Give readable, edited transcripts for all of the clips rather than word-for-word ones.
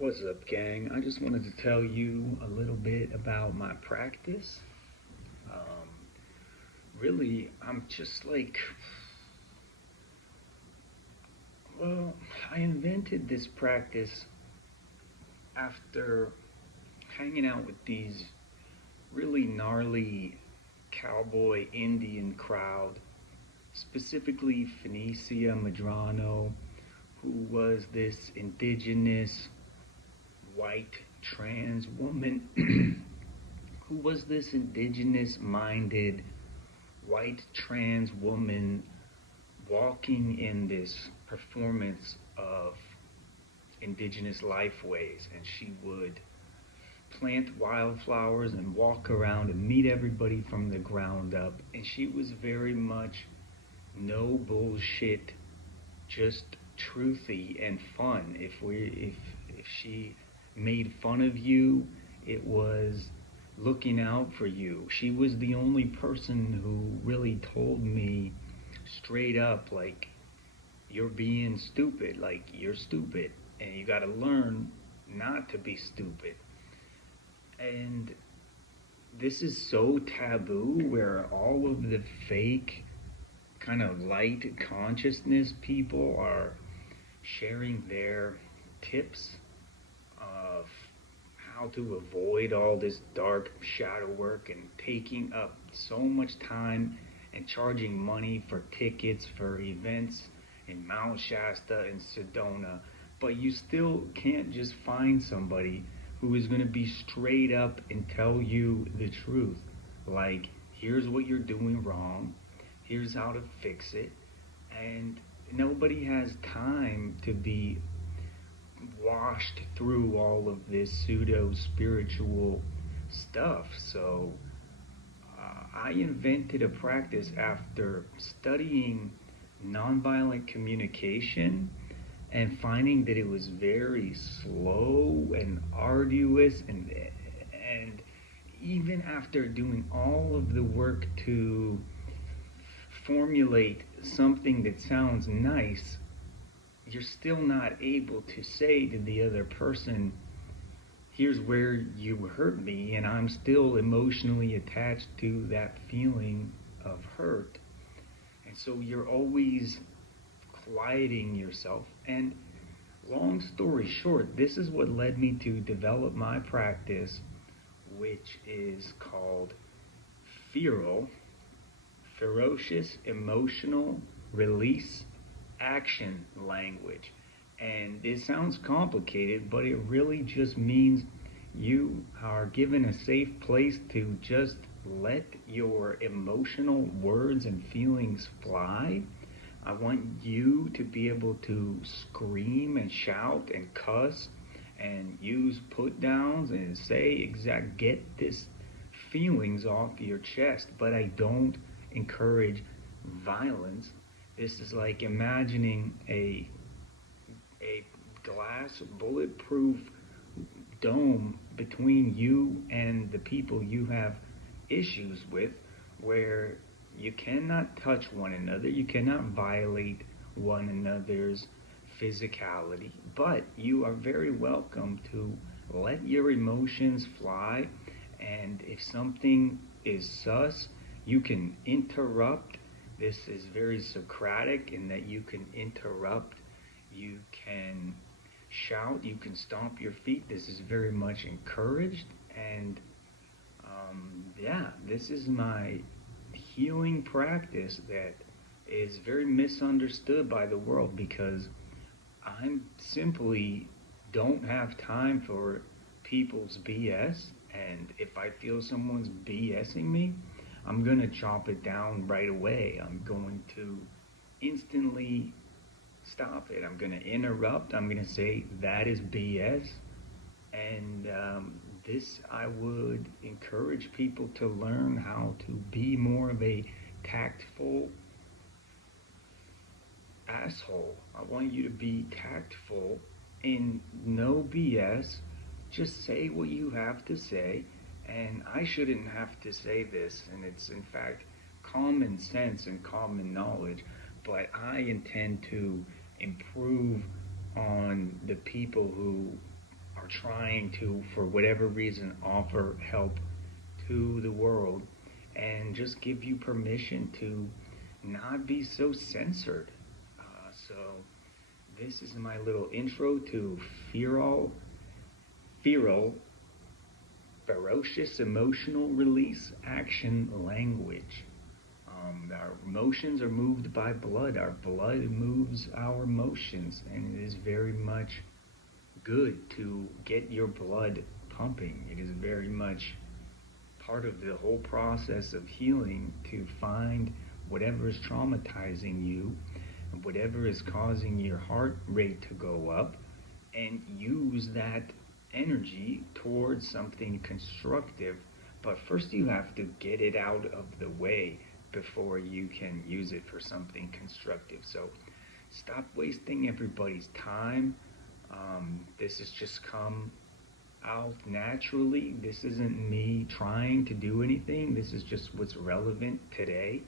What's up, gang? I just wanted to tell you a little bit about my practice. Um, really, I'm just like, well, I invented this practice after hanging out with these really gnarly cowboy Indian crowd, specifically Phoenicia Madrano, who was this indigenous white trans woman who was this indigenous minded white trans woman walking in this performance of indigenous lifeways, and she would plant wildflowers and walk around and meet everybody from the ground up, and she was very much no bullshit, just truthy and fun. If she made fun of you, it was looking out for you. She was the only person who really told me straight up, like, you're being stupid, like, you're stupid, and you gotta learn not to be stupid. And this is so taboo where all of the fake kind of light consciousness people are sharing their tips of how to avoid all this dark shadow work and taking up so much time and charging money for tickets for events in Mount Shasta and Sedona. But you still can't just find somebody who is going to be straight up and tell you the truth. Like, here's what you're doing wrong, here's how to fix it. And nobody has time to be washed through all of this pseudo spiritual stuff. So I invented a practice after studying nonviolent communication and finding that it was very slow and arduous, and even after doing all of the work to formulate something that sounds nice, you're still not able to say to the other person, here's where you hurt me, and I'm still emotionally attached to that feeling of hurt. And so you're always quieting yourself. And long story short, this is what led me to develop my practice, which is called F.E.R.A.L, Ferocious Emotional Release Action Language. And it sounds complicated, but it really just means you are given a safe place to just let your emotional words and feelings fly. I want you to be able to scream and shout and cuss and use put downs and get this feelings off your chest, but I don't encourage violence. This is like imagining a glass bulletproof dome between you and the people you have issues with, where you cannot touch one another, you cannot violate one another's physicality, but you are very welcome to let your emotions fly. And if something is sus, you can interrupt. This is very Socratic in that you can interrupt, you can shout, you can stomp your feet. This is very much encouraged. And yeah, this is my healing practice that is very misunderstood by the world because I'm simply don't have time for people's BS. And if I feel someone's BSing me, I'm going to chop it down right away. I'm going to instantly stop it. I'm going to interrupt. I'm going to say that is BS. And this, I would encourage people to learn how to be more of a tactful asshole. I want you to be tactful in no BS. Just say what you have to say. And I shouldn't have to say this, and it's in fact common sense and common knowledge, but I intend to improve on the people who trying to, for whatever reason, offer help to the world and just give you permission to not be so censored. So this is my little intro to F.E.R.A.L, Ferocious Emotional Release Action Language. Our emotions are moved by blood. Our blood moves our emotions, and it is very much good to get your blood pumping. It is very much part of the whole process of healing to find whatever is traumatizing you, whatever is causing your heart rate to go up, and use that energy towards something constructive. But first, you have to get it out of the way before you can use it for something constructive. So stop wasting everybody's time. This has just come out naturally. This isn't me trying to do anything. This is just what's relevant today.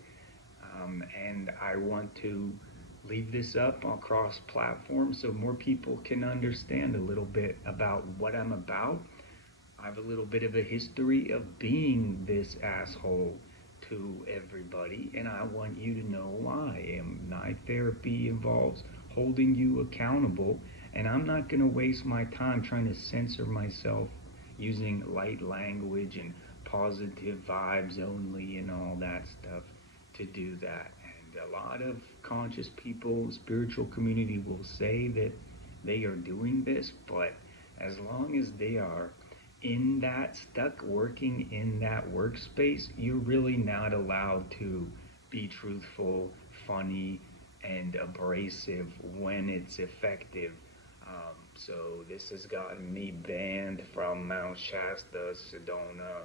And I want to leave this up across platforms so more people can understand a little bit about what I'm about. I have a little bit of a history of being this asshole to everybody, and I want you to know why. And my therapy involves holding you accountable, and I'm not going to waste my time trying to censor myself using light language and positive vibes only and all that stuff to do that. And a lot of conscious people, spiritual community will say that they are doing this, but as long as they are in that, stuck working in that workspace, you're really not allowed to be truthful, funny, and abrasive when it's effective. So this has gotten me banned from Mount Shasta, Sedona,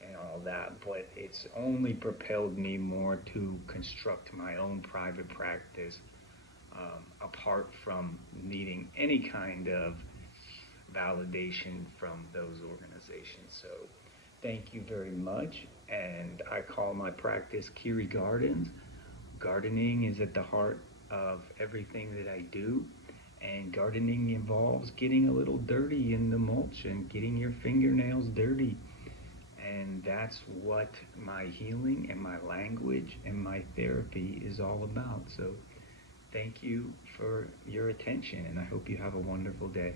and all that, but it's only propelled me more to construct my own private practice, apart from needing any kind of validation from those organizations. So thank you very much, and I call my practice Kiri Gardens. Gardening is at the heart of everything that I do, and gardening involves getting a little dirty in the mulch and getting your fingernails dirty. And that's what my healing and my language and my therapy is all about. So thank you for your attention, and I hope you have a wonderful day.